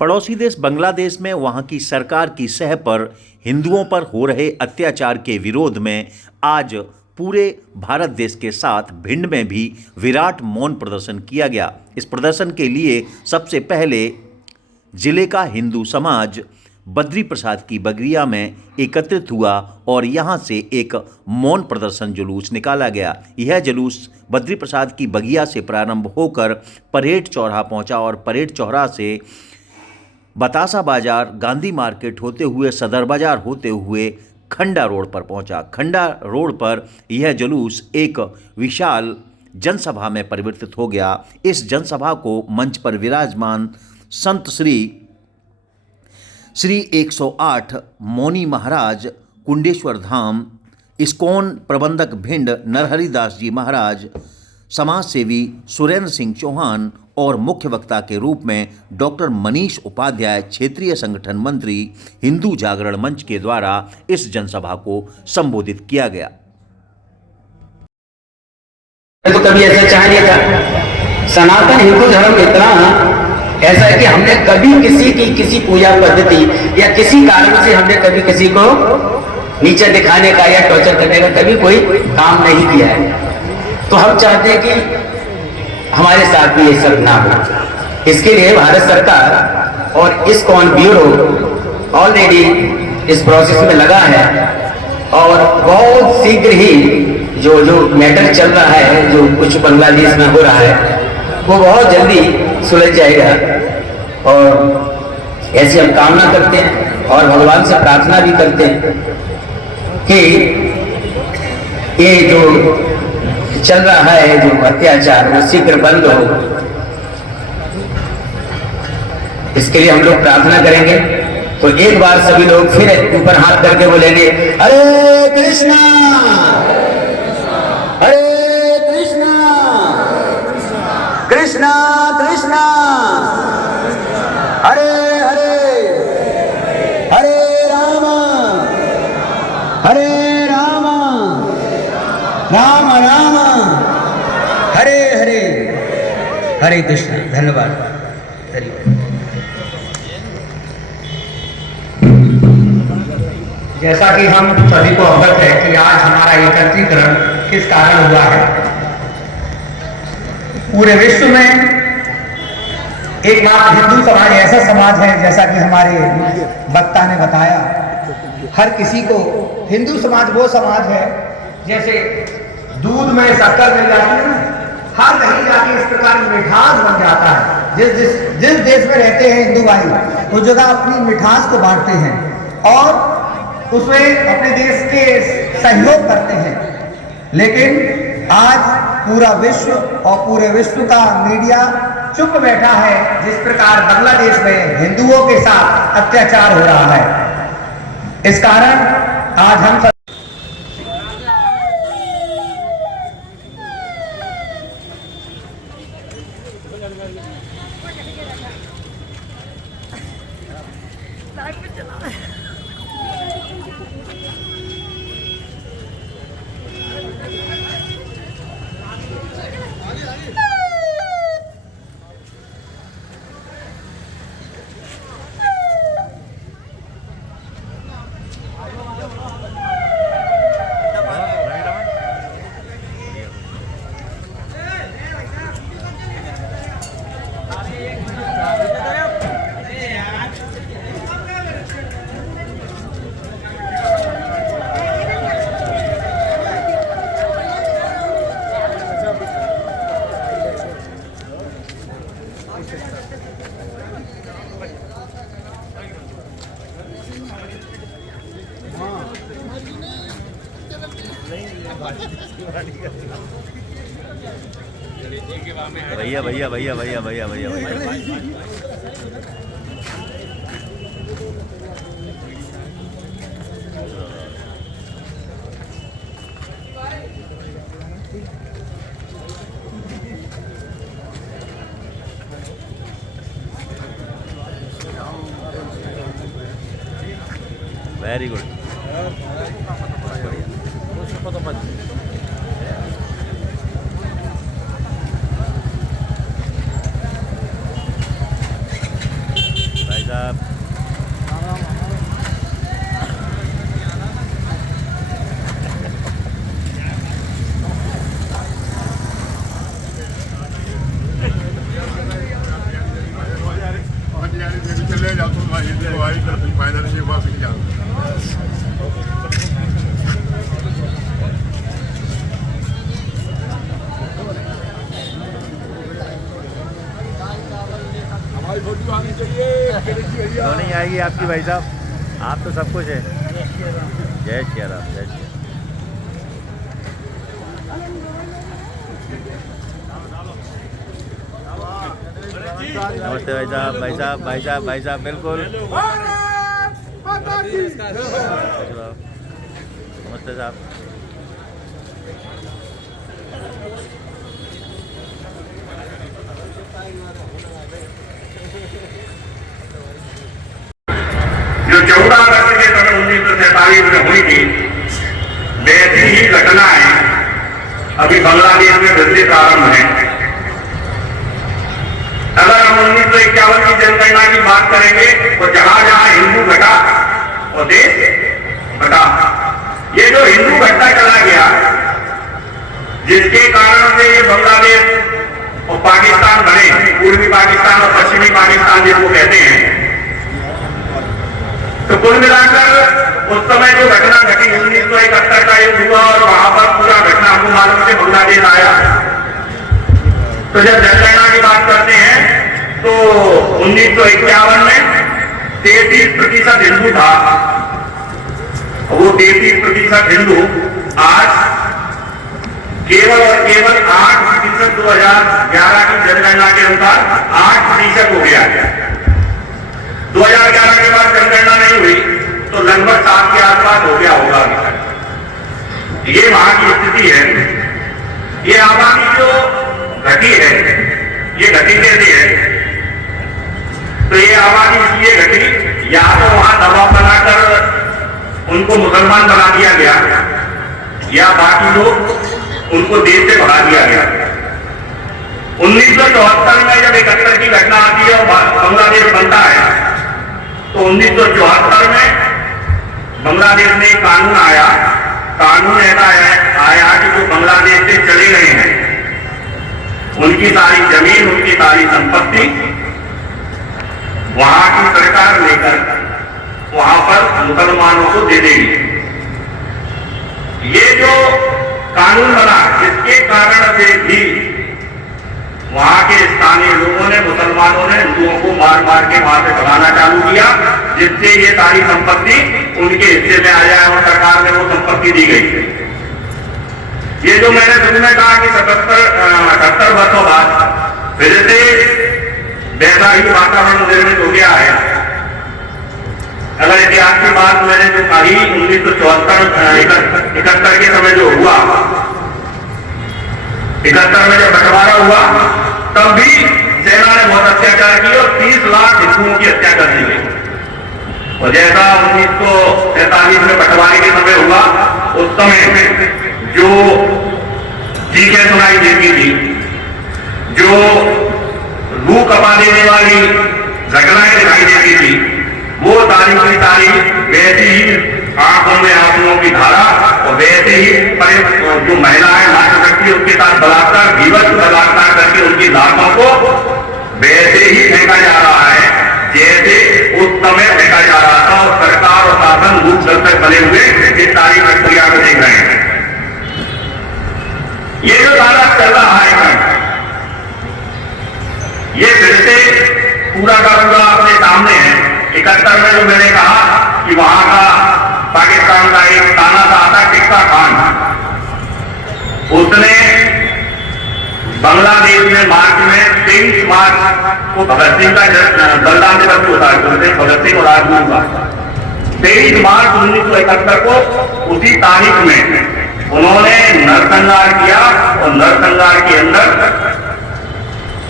पड़ोसी देश बांग्लादेश में वहां की सरकार की सह पर हिंदुओं पर हो रहे अत्याचार के विरोध में आज पूरे भारत देश के साथ भिंड में भी विराट मौन प्रदर्शन किया गया। इस प्रदर्शन के लिए सबसे पहले जिले का हिंदू समाज बद्री प्रसाद की बगरिया में एकत्रित हुआ और यहां से एक मौन प्रदर्शन जुलूस निकाला गया। यह जुलूस बद्री प्रसाद की बगिया से प्रारंभ होकर परेड चौराहा पहुंचा और परेड चौराहा से बतासा बाजार, गांधी मार्केट होते हुए सदर बाजार होते हुए खंडा रोड पर पहुंचा। खंडा रोड पर यह जुलूस एक विशाल जनसभा में परिवर्तित हो गया। इस जनसभा को मंच पर विराजमान संत श्री 108 मौनी महाराज कुंडेश्वर धाम, इस्कॉन प्रबंधक भिंड नरहरि दास जी महाराज, समाज सेवी सुरेंद्र सिंह चौहान और मुख्य वक्ता के रूप में डॉक्टर मनीष उपाध्याय, क्षेत्रीय संगठन मंत्री, हिंदू जागरण मंच के द्वारा इस जनसभा को संबोधित किया गया। तो कभी ऐसा चाह नहीं था। सनातन हिंदू धर्म इतना ऐसा है कि हमने कभी किसी की किसी पूजा पद्धति या किसी कारण से हमने कभी किसी को नीचे दिखाने का या टॉर्चर करने का कभी कोई काम नहीं किया है। तो हम चाहते हैं कि हमारे साथ भी ये सब ना हो। इसके लिए भारत सरकार और इस्कॉन ब्यूरो ऑलरेडी इस प्रोसेस में लगा है और बहुत शीघ्र ही जो मैटर चल रहा है, जो कुछ बांग्लादेश में हो रहा है, वो बहुत जल्दी सुलझ जाएगा। और ऐसी हम कामना करते हैं और भगवान से प्रार्थना भी करते हैं कि ये जो चल रहा है, जो अत्याचार, वो शीघ्र बंद हो। इसके लिए हम लोग प्रार्थना करेंगे। तो एक बार सभी लोग फिर ऊपर हाथ करके बोलेंगे, हरे कृष्णा हरे कृष्णा कृष्णा कृष्णा हरे हरे हरे राम हरे राम राम राम हरे हरे हरे कृष्ण। धन्यवाद। जैसा कि हम सभी को अवगत है कि आज हमारा एकत्रीकरण किस कारण हुआ है। पूरे विश्व में एकमात्र हिंदू समाज ऐसा समाज है, जैसा कि हमारे वक्ता ने बताया, हर किसी को हिंदू समाज वो समाज है जैसे दूध में शक्कर मिल जाती है ना, हर कहीं जाके इस प्रकार मिठास बन जाता है। जिस देश में रहते हैं हिंदू भाई, उस जगह अपनी मिठास को बांटते हैं और उसमें अपने देश के सहयोग करते हैं। लेकिन आज पूरा विश्व और पूरे विश्व का मीडिया चुप बैठा है जिस प्रकार बांग्लादेश में हिंदुओं के साथ अत्याचार हो रहा है। इस कारण आज हम सब भैया भैया भैया भैया भैया भैया भैया वेरी गुड। साहब। क्यों नहीं आएगी आपकी भाई साहब, आप तो सब कुछ है। जय श्री राम, जय श्री राम। नमस्ते भाई साहब, भाई साहब, भाई साहब, भाई साहब, बिल्कुल नमस्ते साहब। जो 14 अगस्त के समय 1947 में हुई थी, वैसी ही घटनाएं अभी बांग्लादेश में फिर से प्रारंभ है। अगर हम 1951 की जनगणना की बात करेंगे तो जहां जहां हिंदू घटा और देश घटा, ये जो हिंदू घटता चला गया, जिसके कारण से ये बांग्लादेश और पाकिस्तान बने, पूर्वी पाकिस्तान और पश्चिमी पाकिस्तान जिसको कहते हैं। तो कुल मिलाकर उस समय जो घटना घटी 1971 का युद्ध हुआ और वहां पर पूरा घटना आपको मालूम से बांग्लादेश आया। तो जब जनगणना की बात करते हैं तो 1951 में 33% हिंदू था। वो 33% हिंदू आज केवल और केवल 8% 2011 की जनगणना के अनुसार 8% हो गया। 2011 के बाद जनगणना नहीं हुई तो लगभग 7 के आसपास हो गया होगा अभी तक। ये वहां की स्थिति है। ये आबादी जो घटी है, ये घटी कैसे है? तो ये आबादी इसलिए घटी, या तो वहां दबाव बनाकर उनको मुसलमान बना दिया गया, या बाकी लोग उनको देश से भगा दिया गया। 1974 में जब 71 की घटना आती है और बांग्लादेश बनता है, तो 1974 में बांग्लादेश में एक कानून आया। कानून ऐसा आया कि जो बांग्लादेश से चले गए हैं, उनकी सारी जमीन, उनकी सारी संपत्ति वहां की सरकार लेकर वहां पर मुसलमानों को दे देगी। ये जो कानून बना, इसके कारण से भी वहां के स्थानीय लोगों ने, मुसलमानों ने हिंदुओं को मार मार के वहां से भगाना चालू किया, जिससे ये सारी संपत्ति उनके हिस्से में आ जाए और सरकार ने वो संपत्ति दी गई। ये जो मैंने शुरू में कहा कि 78 वर्षों बाद फिर से वैसा ही वातावरण निर्मित हो गया है। अगर इतिहास की बात मैंने जो कही 1974 71 के समय जो हुआ, 71 में जब बंटवारा हुआ, तब भी सेना ने बहुत अत्याचार किए और 30 लाख हिंदुओं की हत्या कर दी गई। और जैसा 1947 में बंटवारे के समय हुआ, उस समय जो चीखें सुनाई देती थी, जो रूह कपा देने वाली घटनाएं दिखाई देती थी, वो सारी की सारी वैसे ही आंखों में आंसुओं की धारा और वैसे ही जो महिलाएं मातृशक्ति उसके साथ बलात्कार, विवश बलात्कार करके उनकी लाशों को वैसे ही फेंका जा रहा है जैसे उस समय फेंका जा रहा था। और सरकार और शासन रूप दर्शक बने हुए इस सारी प्रक्रिया को देख रहे हैं। ये जो सारा चल रहा है, ये फिर से पूरा का पूरा अपने सामने है। 71 में जो मैंने कहा कि वहां का पाकिस्तान का एक ताना था टिक्का खान, उसने बांग्लादेश में मार्च में 23 मार्च को भगत सिंह का बलिदान दिवस को भगत सिंह और राजगुरु का 23 मार्च 1971 को उसी तारीख में उन्होंने नरसंहार किया और नरसंहार के अंदर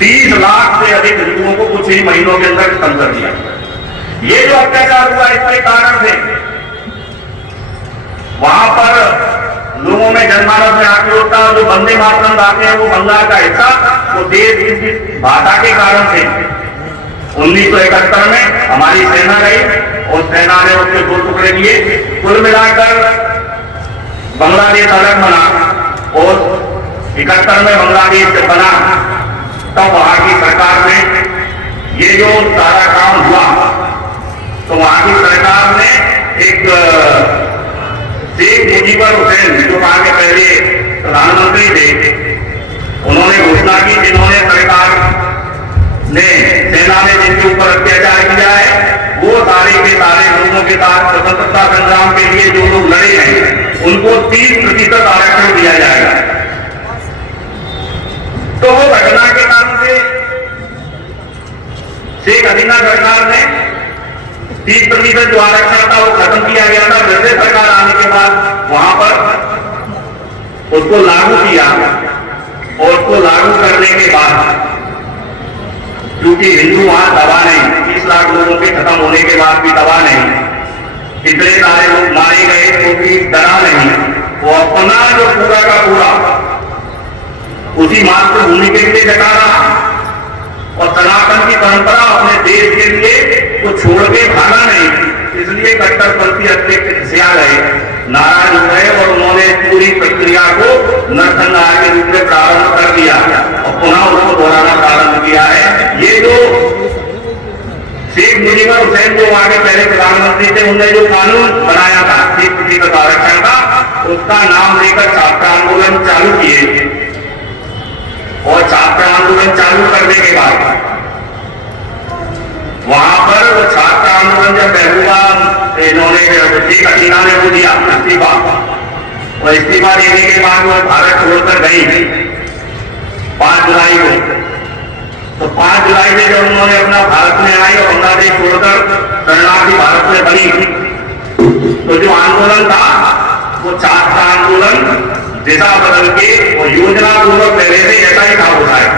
30 लाख से अधिक हिंदुओं को कुछ ही महीनों के अंदर खत्म कर दिया। ये जो अत्याचार हुआ, इसके कारण से वहां पर लोगों में जनमानस में आक्रोश था। जो वंदे मातरम गाते हैं वो बंगाल का हिस्सा, वो देश की भाषा के कारण से 1971 में हमारी सेना गई और सेना ने उसके 2 टुकड़े किए। कुल मिलाकर बांग्लादेश अलग बना और 71 में बांग्लादेश जब बना तब वहां की सरकार ने ये जो सारा काम हुआ तो वहां की सरकार ने एक शेख मुजीबर हुसैन जो वहां के पहले प्रधानमंत्री थे, उन्होंने घोषणा की, जिन्होंने सरकार ने सेना ने जिनके ऊपर अत्याचार किया है वो सारे के सारे लोगों के साथ स्वतंत्रता संग्राम के लिए जो लोग लड़े हैं उनको 30% आरक्षण दिया जाएगा। तो वो घटना के कारण से शेख हसीना सरकार ने 30% जो आरक्षण था वो खत्म किया गया था। वैसे सरकार आने के बाद वहां पर उसको लागू किया और उसको लागू करने के बाद क्योंकि हिंदू वहां दबा नहीं, 30 लाख लोगों के खत्म होने के बाद भी दबा नहीं, इतने सारे लोग मारे गए तो भी डरा नहीं, वो अपना जो पूरा का पूरा उसी मातृभूमि के लिए डटा रहा और सनातन की परंपरा अपने देश के लिए वो छोड़ के भागा नहीं। इसलिए कट्टरपंथी अध्यक्ष से आ गए, नाराज हो गए और उन्होंने पूरी प्रक्रिया को नरसंहार के रूप में प्रारंभ कर दिया और पुनः उसको दोहराना प्रारंभ किया है। ये जो शेख मुजीबर हुसैन जो वहां के पहले प्रधानमंत्री थे, उन्होंने जो कानून बनाया था 30% आरक्षण का, उसका नाम लेकर छात्र आंदोलन चालू किए और छात्र आंदोलन चालू करने के बाद वहां पर वो छात्र आंदोलन जब महबूबा इन्होंने शेख हसीना ने वो दिया इस्तीफा और इस्तीफा देने के बाद वो भारत छोड़कर गई 5 जुलाई को। तो 5 जुलाई से जब उन्होंने अपना भारत में आई और बांग्लादेश छोड़कर शरणार्थी भारत में बनी तो जो आंदोलन था वो छात्र आंदोलन दिशा बदल के और योजना पूर्वक पहले से ऐसा ही था होता है।